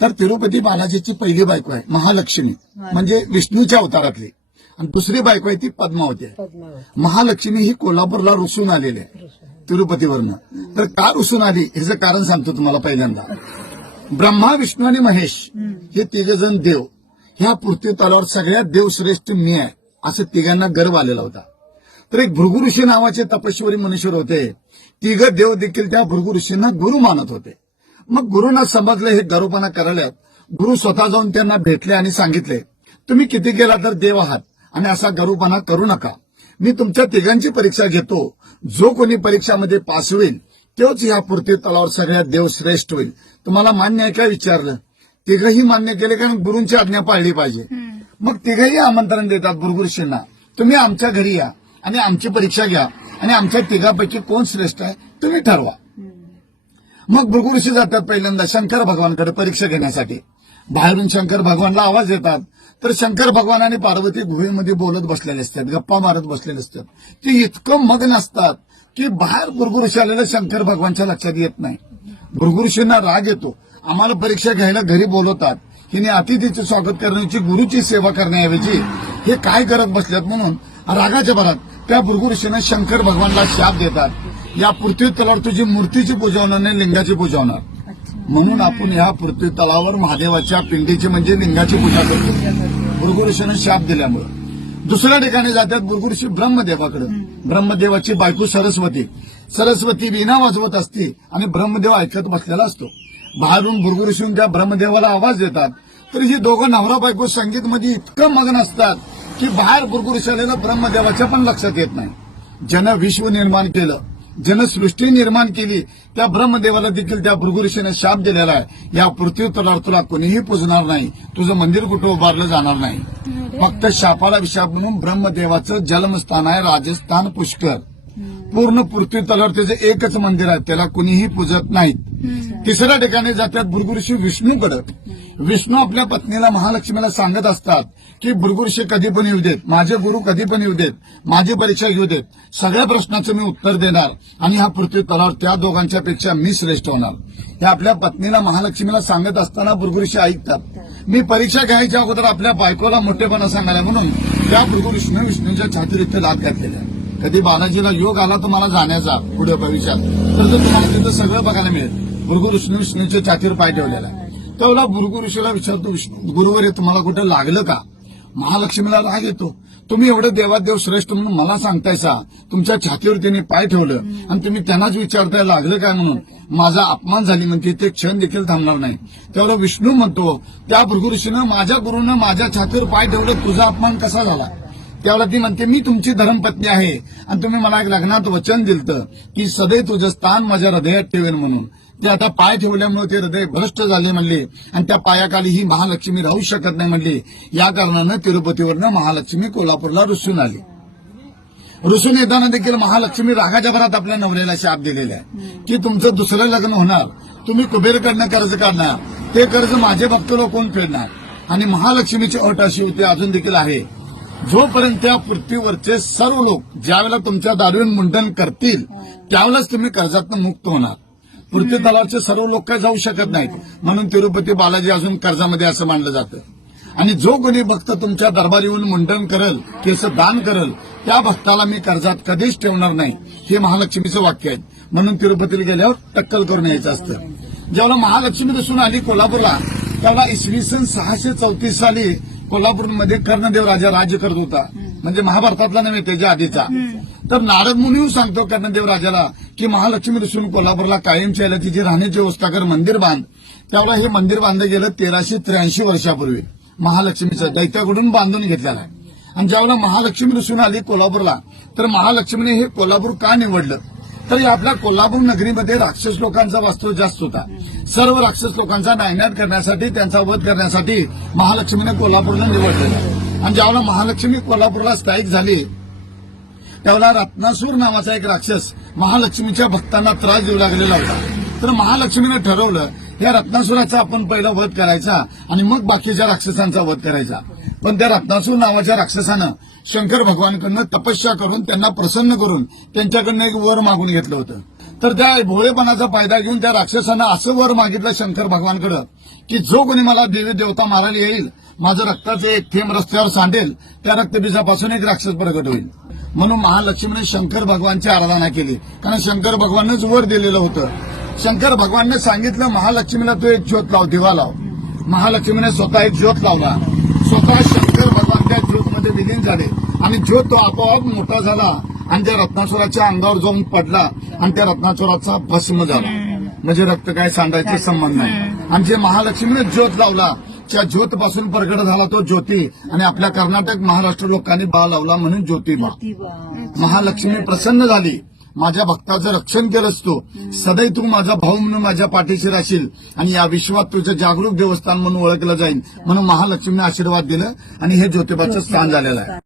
तर तिरुपती बालाजीची पहिली बायको आहे महालक्ष्मी, म्हणजे विष्णूच्या अवतारातली, आणि दुसरी बायको आहे ती पद्मावती आहे. महालक्ष्मी ही कोल्हापूरला रुसून आलेली आहे तिरुपतीवरनं. तर का रुसून आली ह्याचं कारण सांगतो तुम्हाला. पहिल्यांदा ब्रह्मा, विष्णू आणि महेश हे तिघजण देव, ह्या पृथ्वी तलावर सगळ्यात देवश्रेष्ठ मी आहे असं तिघांना गर्व आलेला होता. तर एक भृगु ऋषी नावाचे तपस्वी मनुष्य होते. तिघ देव देखील त्या भृगु ऋषींना गुरु मानत होते. मग गुरुंना समजले हे गर्वपणा करायला. गुरु स्वतः जाऊन त्यांना भेटले आणि सांगितले, तुम्ही किती केला तर देव आहात आणि असा गर्वपणा करू नका. मी तुमच्या तिघांची परीक्षा घेतो. जो कोणी परीक्षामध्ये पास होईल तोच ह्या पृथ्वी तलावर सगळ्यात देवश्रेष्ठ होईल. तुम्हाला मान्य आहे काय विचारलं. तिघही मान्य केले, कारण गुरूंची आज्ञा पाळली पाहिजे. मग तिघही आमंत्रण देतात भृगु ऋषींना, तुम्ही आमच्या घरी या आणि आमची परीक्षा घ्या आणि आमच्या तिघापैकी कोण श्रेष्ठ आहे तुम्ही ठरवा. मग भृगु ऋषी जातात पहिल्यांदा शंकर भगवानकडे परीक्षा घेण्यासाठी. बाहेरून शंकर भगवानला आवाज येतात. तर शंकर भगवान आणि पार्वती गुहेमध्ये बोलत बसलेले असतात, गप्पा मारत बसलेले असतात. ते इतकं मग्न असतात की बाहेर भृगु ऋषी आलेलं शंकर भगवानच्या लक्षात येत नाही. भृगु ऋषींना राग येतो. आम्हाला परीक्षा घ्यायला घरी बोलवतात, हिने अतिथीचे स्वागत करण्याची, गुरुची सेवा करण्याऐवजी हे काय करत बसल्यात म्हणून रागाच्या भरात त्या भृगु ऋषीने शंकर भगवानला शाप देतात, या पृथ्वी तलावर तुझी मूर्तीची पूजा होणार नाही, लिंगाची पूजा होणार. म्हणून आपण ह्या पृथ्वी तलावर महादेवाच्या पिंडीची म्हणजे लिंगाची पूजा करतो भृगु ऋषीने शाप दिल्यामुळे. दुसऱ्या ठिकाणी जातात भृगु ऋषी ब्रह्मदेवाकडे. ब्रह्मदेवाची बायको सरस्वती वीणा वाजवत असते आणि ब्रह्मदेव ऐकत बसलेला असतो. बाहेरून भृगु ऋषी त्या ब्रह्मदेवाला आवाज देतात. तर ही दोघं नवरा बायको संगीतमध्ये इतकं मग्न असतात की बाहेर भृगु ऋषी आलेलं ब्रह्मदेवाच्या पण लक्षात येत नाही. जन विश्व निर्माण केलं, जनसृष्टी निर्माण केली, त्या ब्रह्मदेवाला देखील त्या भृगु ऋषीने शाप दिलेला आहे, या पृथ्वी तलावर तुला कोणीही पूजणार नाही, तुझं मंदिर कुठं उभारलं जाणार नाही. फक्त शापाला विशाप म्हणून ब्रह्मदेवाचं जन्मस्थान आहे राजस्थान पुष्कर. पूर्ण पृथ्वी तलावर त्याचं एकच मंदिर आहे, त्याला कुणीही पूजत नाहीत. तिसऱ्या ठिकाणी जातात भृगु ऋषी विष्णूकडे. विष्णू आपल्या पत्नीला महालक्ष्मीला सांगत असतात की भृगु ऋषी कधी पण येऊ देत, माझे गुरु कधी पण येऊ देत, माझी परीक्षा घेऊ देत, सगळ्या प्रश्नाचं मी उत्तर देणार आणि ह्या पृथ्वी तलावर त्या दोघांच्या पेक्षा मी श्रेष्ठ होणार. हे आपल्या पत्नीला महालक्ष्मीला सांगत असताना भृगु ऋषी ऐकतात. मी परीक्षा घ्यायच्या अगोदर आपल्या बायकोला मोठेपणा सांगायला म्हणून त्या भृगु ऋषीने विष्णूच्या छातीवर इथे लाद घातलेल्या. कधी बालाजीला योग आला तुम्हाला जाण्याचा पुढे भविष्यात, तर तुम्हाला तिथं सगळं बघायला मिळेल. भृगु विष्णूच्या छातीवर पाय ठेवलेला आहे. तेवढा भृगु ऋषीला विचारतो, गुरुवर हे तुम्हाला कुठं लागलं का. महालक्ष्मीला राग येतो, तुम्ही एवढं देवादेव श्रेष्ठ म्हणून मला सांगतायसा, तुमच्या छातीवर त्यांनी पाय ठेवलं आणि तुम्ही त्यांनाच विचारताय लागलं काय म्हणून. माझा अपमान झाली म्हणते, ते क्षण देखील थांबणार नाही. तेवढा विष्णू म्हणतो, त्या भृगु ऋषीनं माझ्या गुरुनं माझ्या छातीवर पाय ठेवलं, तुझा अपमान कसा झाला. त्यावेळेला ती म्हणते, मी तुमची धर्मपत्नी आहे आणि तुम्ही मला एक लग्नात वचन दिलतं की सदैव तुझं स्थान माझ्या हृदयात ठेवेन म्हणून. ते आता पाय ठेवल्यामुळे ते हृदय भ्रष्ट झाले म्हणले आणि त्या पायाखाली ही महालक्ष्मी राहू शकत नाही म्हणली. या कारणानं तिरुपतीवरनं महालक्ष्मी कोल्हापूरला रुसून आली. रुसून येताना देखील महालक्ष्मी रागाच्या भरात आपल्या नवऱ्याला शाप दिलेला आहे की तुमचं दुसरं लग्न होणार, तुम्ही कुबेरकडनं कर्ज काढणार, ते कर्ज माझे भक्त लोक कोण फेडणार. आणि महालक्ष्मीची अट अशी होती, अजून देखील आहे, जोपर्यंत त्या पृथ्वीवरचे सर्व लोक ज्यावेळेला तुमच्या दारूवर मुंडन करतील त्यावेळेस तुम्ही कर्जातून मुक्त होणार. पृथ्वी तलावरचे सर्व लोक काय जाऊ शकत नाहीत. म्हणून तिरुपती बालाजी अजून कर्जामध्ये असं मानलं जातं. आणि जो कोणी भक्त तुमच्या दरबार येऊन मुंडन करल, केस दान करल, त्या भक्ताला मी कर्जात कधीच ठेवणार नाही, हे महालक्ष्मीचं वाक्य आहे. म्हणून तिरुपतीला गेल्यावर टक्कल करून यायचं असतं. जेव्हा महालक्ष्मी दिसून आली कोल्हापूरला, तेव्हा इसवी सन 634 साली कोल्हापूरमध्ये कर्णदेव राजा राज्य करत होता. म्हणजे महाभारतातला नव्हे, त्याच्या आधीचा. तर नारद मुनी सांगतो कर्णदेव राजाला की महालक्ष्मी दिसून कोल्हापूरला कायमची यायला तिची राहण्याची व्यवस्था कर, मंदिर बांध. त्यावेळेला हे मंदिर बांधलं गेलं 1383 वर्षापूर्वी. महालक्ष्मीचं दैत्याकडून बांधून घेतलेलं आहे. आणि ज्यावेळेला महालक्ष्मी दिसून आली कोल्हापूरला, तर महालक्ष्मीने हे कोल्हापूर का निवडलं, तर आपल्या कोल्हापूर नगरीमध्ये राक्षस लोकांचा वास्तव जास्त होता. सर्व राक्षस लोकांचा नायनाट करण्यासाठी, त्यांचा वध करण्यासाठी महालक्ष्मीने कोल्हापूरला निवडलेलं. आणि ज्यावेळेला महालक्ष्मी कोल्हापूरला स्थायिक झाली, त्यावेळेला रत्नासूर नावाचा एक राक्षस महालक्ष्मीच्या भक्तांना त्रास देऊ लागलेला होता. तर महालक्ष्मीने ठरवलं, या रत्नासुराचा आपण पहिला वध करायचा आणि मग बाकीच्या राक्षसांचा वध करायचा. पण त्या रत्नासूर नावाच्या राक्षसानं शंकर भगवानकडनं तपस्या करून त्यांना प्रसन्न करून त्यांच्याकडनं एक वर मागून घेतलं होतं. तर त्या भोळेपणाचा फायदा घेऊन त्या राक्षसानं असं वर मागितलं शंकर भगवानकडं की जो कोणी मला देवी देवता मारायला येईल, माझं रक्ताचं एक थेंब रस्त्यावर सांडेल, त्या रक्तबीजापासून एक राक्षस प्रगट होईल. म्हणून महालक्ष्मीने शंकर भगवानची आराधना केली, कारण शंकर भगवानच वर दिलेलं होतं. शंकर भगवानने सांगितलं महालक्ष्मीला तू एक ज्योत लाव, दिवा लाव. महालक्ष्मीने स्वतः एक ज्योत लावला. स्वतः शंकर भगवान त्या ज्योतमध्ये विलीन झाले आणि ज्योत तो आपोआप मोठा झाला आणि त्या रत्नासुराच्या अंगावर जाऊन पडला आणि त्या रत्नासुराचा भस्म झाला. म्हणजे रक्त काय सांडायचा संबंध नाही. आणि जे महालक्ष्मीने ज्योत लावला त्या ज्योत पासून प्रगट झाला तो ज्योती, आणि आपल्या कर्नाटक महाराष्ट्र लोकांनी बा लावला म्हणून ज्योतिबा. महालक्ष्मी प्रसन्न झाली, माझ्या भक्ताचं रक्षण केलंस तू, सदैव तू माझा भाऊ म्हणून माझ्या पाठीशी राहशील आणि या विश्वात तुझं जागरूक देवस्थान म्हणून ओळखलं जाईल. म्हणून महालक्ष्मीने आशीर्वाद दिलं आणि हे ज्योतिबाचं स्थान झालेलं आहे.